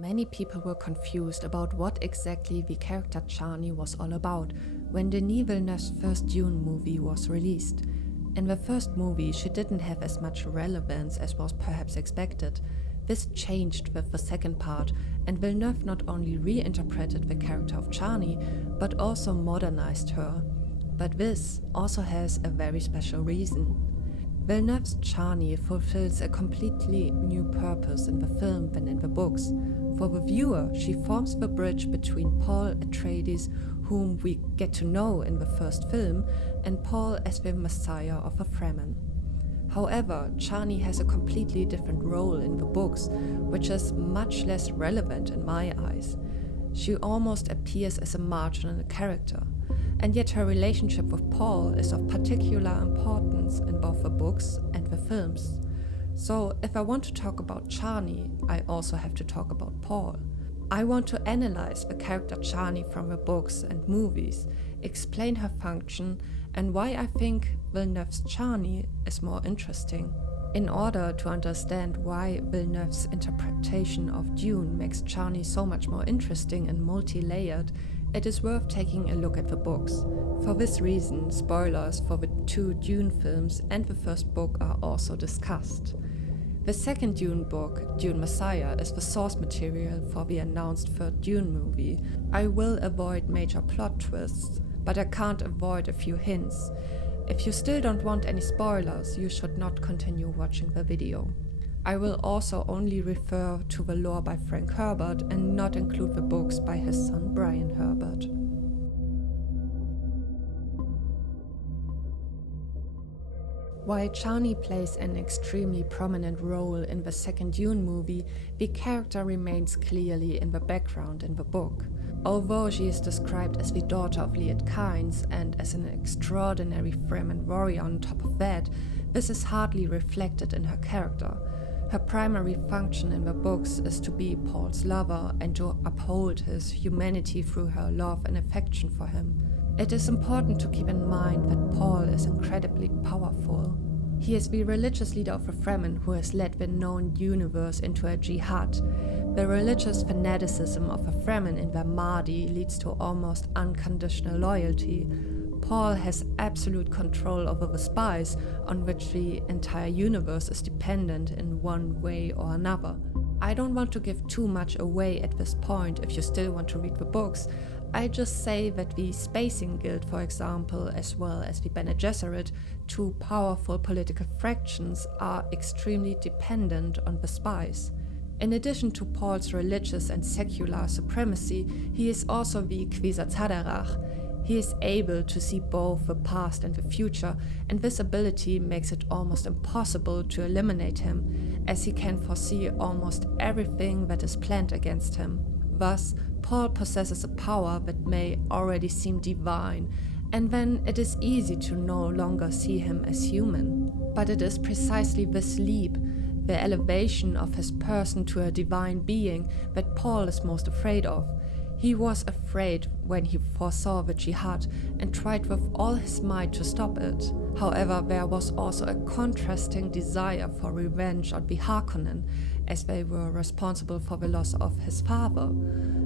Many people were confused about what exactly the character Chani was all about when Denis Villeneuve's first Dune movie was released. In the first movie, she didn't have as much relevance as was perhaps expected. This changed with the second part, and Villeneuve not only reinterpreted the character of Chani, but also modernized her. But this also has a very special reason. Villeneuve's Chani fulfills a completely new purpose in the film than in the books. For the viewer, she forms the bridge between Paul Atreides, whom we get to know in the first film, and Paul as the Messiah of the Fremen. However, Chani has a completely different role in the books, which is much less relevant in my eyes. She almost appears as a marginal character, and yet her relationship with Paul is of particular importance in both the books and the films. So if I want to talk about Chani, I also have to talk about Paul. I want to analyze the character Chani from the books and movies, explain her function, and why I think Villeneuve's Chani is more interesting. In order to understand why Villeneuve's interpretation of Dune makes Chani so much more interesting and multi-layered, it is worth taking a look at the books. For this reason, spoilers for the 2 Dune films and the first book are also discussed. The second Dune book, Dune Messiah, is the source material for the announced third Dune movie. I will avoid major plot twists, but I can't avoid a few hints. If you still don't want any spoilers, you should not continue watching the video. I will also only refer to the lore by Frank Herbert and not include the books by his son Brian Herbert. While Chani plays an extremely prominent role in the second Dune movie, the character remains clearly in the background in the book. Although she is described as the daughter of Liet Kynes and as an extraordinary Fremen warrior on top of that, this is hardly reflected in her character. Her primary function in the books is to be Paul's lover and to uphold his humanity through her love and affection for him. It is important to keep in mind that Paul is incredibly powerful. He is the religious leader of the Fremen who has led the known universe into a jihad. The religious fanaticism of the Fremen in their Mahdi leads to almost unconditional loyalty. Paul has absolute control over the spice on which the entire universe is dependent in one way or another. I don't want to give too much away at this point if you still want to read the books. I just say that the Spacing Guild, for example, as well as the Bene Gesserit, 2 powerful political fractions, are extremely dependent on the spice. In addition to Paul's religious and secular supremacy, he is also the Kwisatz He is able to see both the past and the future, and this ability makes it almost impossible to eliminate him, as he can foresee almost everything that is planned against him. Thus, Paul possesses a power that may already seem divine, and then it is easy to no longer see him as human. But it is precisely this leap, the elevation of his person to a divine being, that Paul is most afraid of. He was afraid when he foresaw the jihad and tried with all his might to stop it. However, there was also a contrasting desire for revenge on the Harkonnen, as they were responsible for the loss of his father.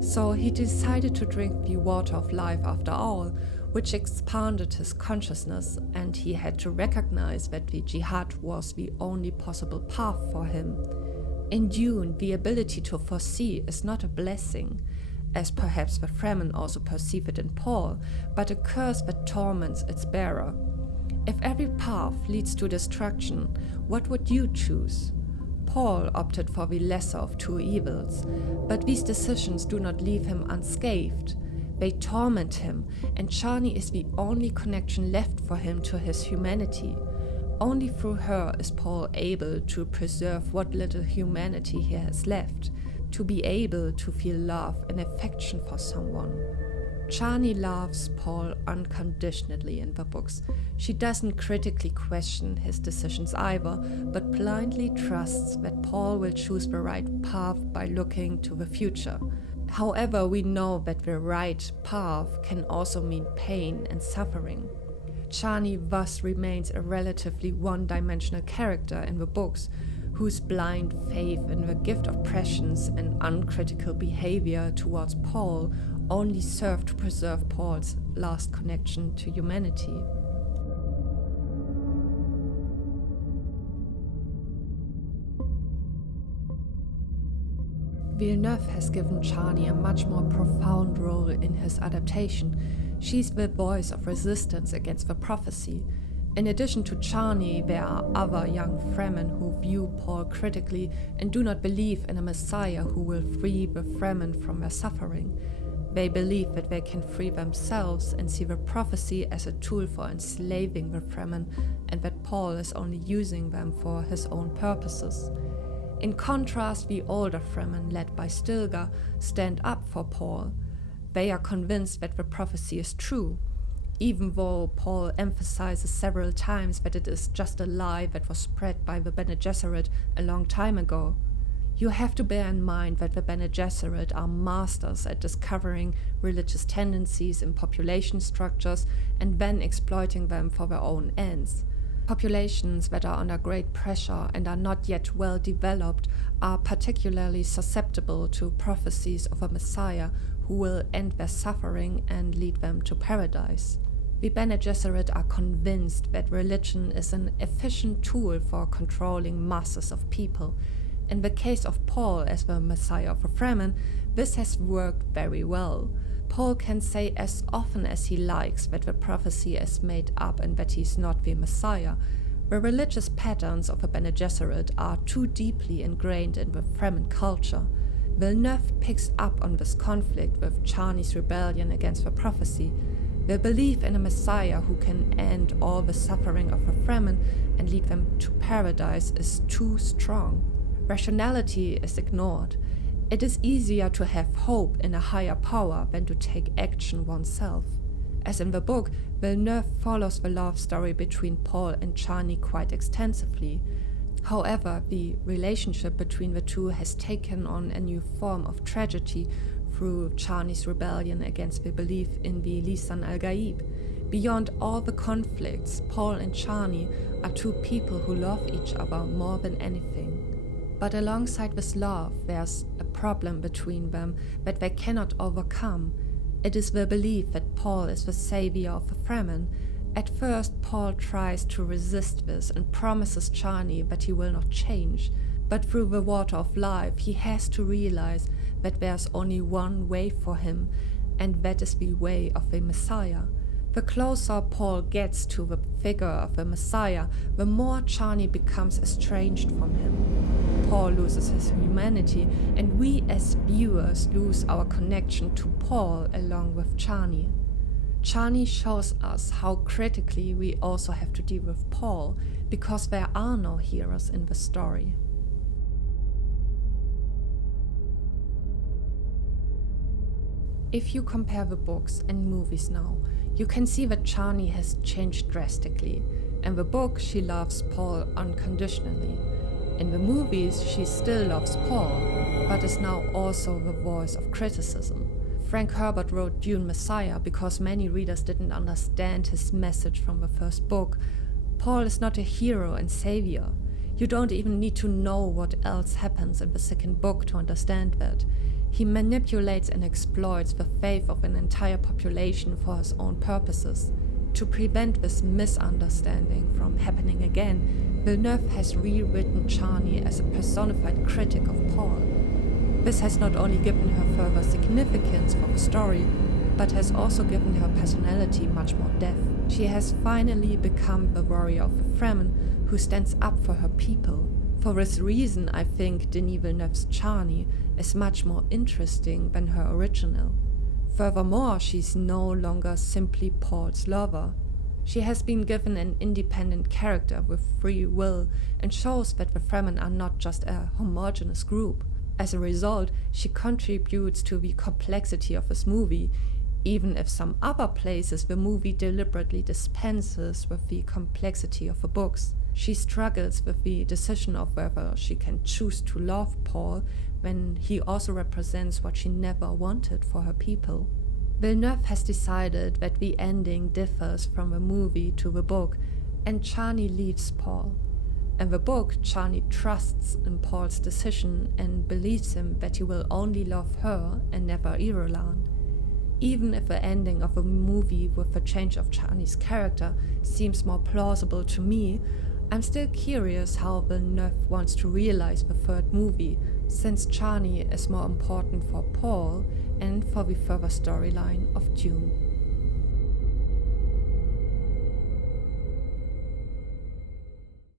So he decided to drink the water of life after all, which expanded his consciousness, and he had to recognize that the jihad was the only possible path for him. In Dune, the ability to foresee is not a blessing, as perhaps the Fremen also perceive it in Paul, but a curse that torments its bearer. If every path leads to destruction, what would you choose? Paul opted for the lesser of 2 evils, but these decisions do not leave him unscathed. They torment him, and Chani is the only connection left for him to his humanity. Only through her is Paul able to preserve what little humanity he has left, to be able to feel love and affection for someone. Chani loves Paul unconditionally in the books. She doesn't critically question his decisions either, but blindly trusts that Paul will choose the right path by looking to the future. However, we know that the right path can also mean pain and suffering. Chani thus remains a relatively one-dimensional character in the books, whose blind faith in the gift of prescience and uncritical behavior towards Paul only served to preserve Paul's last connection to humanity. Villeneuve has given Chani a much more profound role in his adaptation. She's the voice of resistance against the prophecy. In addition to Chani, there are other young Fremen who view Paul critically and do not believe in a Messiah who will free the Fremen from their suffering. They believe that they can free themselves and see the prophecy as a tool for enslaving the Fremen, and that Paul is only using them for his own purposes. In contrast, the older Fremen, led by Stilgar, stand up for Paul. They are convinced that the prophecy is true, even though Paul emphasizes several times that it is just a lie that was spread by the Bene Gesserit a long time ago. You have to bear in mind that the Bene Gesserit are masters at discovering religious tendencies in population structures and then exploiting them for their own ends. Populations that are under great pressure and are not yet well developed are particularly susceptible to prophecies of a Messiah who will end their suffering and lead them to paradise. The Bene Gesserit are convinced that religion is an efficient tool for controlling masses of people. In the case of Paul as the Messiah of the Fremen, this has worked very well. Paul can say as often as he likes that the prophecy is made up and that he is not the Messiah. The religious patterns of the Bene Gesserit are too deeply ingrained in the Fremen culture. Villeneuve picks up on this conflict with Chani's rebellion against the prophecy. The belief in a Messiah who can end all the suffering of the Fremen and lead them to paradise is too strong. Rationality is ignored. It is easier to have hope in a higher power than to take action oneself. As in the book, Villeneuve follows the love story between Paul and Chani quite extensively. However, the relationship between the two has taken on a new form of tragedy through Chani's rebellion against the belief in the Lisan al-Gaib. Beyond all the conflicts, Paul and Chani are two people who love each other more than anything. But alongside this love, there's a problem between them that they cannot overcome. It is the belief that Paul is the savior of the Fremen. At first, Paul tries to resist this and promises Chani that he will not change. But through the water of life, he has to realize that there's only one way for him, and that is the way of the Messiah. The closer Paul gets to the figure of the Messiah, the more Chani becomes estranged from him. Paul loses his humanity, and we as viewers lose our connection to Paul along with Chani. Chani shows us how critically we also have to deal with Paul, because there are no heroes in the story. If you compare the books and movies now, you can see that Chani has changed drastically. In the book, she loves Paul unconditionally. In the movies, she still loves Paul, but is now also the voice of criticism. Frank Herbert wrote Dune Messiah because many readers didn't understand his message from the first book. Paul is not a hero and savior. You don't even need to know what else happens in the second book to understand that. He manipulates and exploits the faith of an entire population for his own purposes. To prevent this misunderstanding from happening again, Villeneuve has rewritten Chani as a personified critic of Paul. This has not only given her further significance for the story, but has also given her personality much more depth. She has finally become the warrior of the Fremen who stands up for her people. For this reason, I think Denis Villeneuve's Chani is much more interesting than her original. Furthermore, she's no longer simply Paul's lover. She has been given an independent character with free will and shows that the Fremen are not just a homogeneous group. As a result, she contributes to the complexity of this movie, even if some other places the movie deliberately dispenses with the complexity of the books. She struggles with the decision of whether she can choose to love Paul when he also represents what she never wanted for her people. Villeneuve has decided that the ending differs from the movie to the book, and Chani leaves Paul. In the book, Chani trusts in Paul's decision and believes him that he will only love her and never Irulan. Even if the ending of a movie with the change of Chani's character seems more plausible to me, I'm still curious how Villeneuve wants to realize the third movie, since Chani is more important for Paul and for the further storyline of Dune.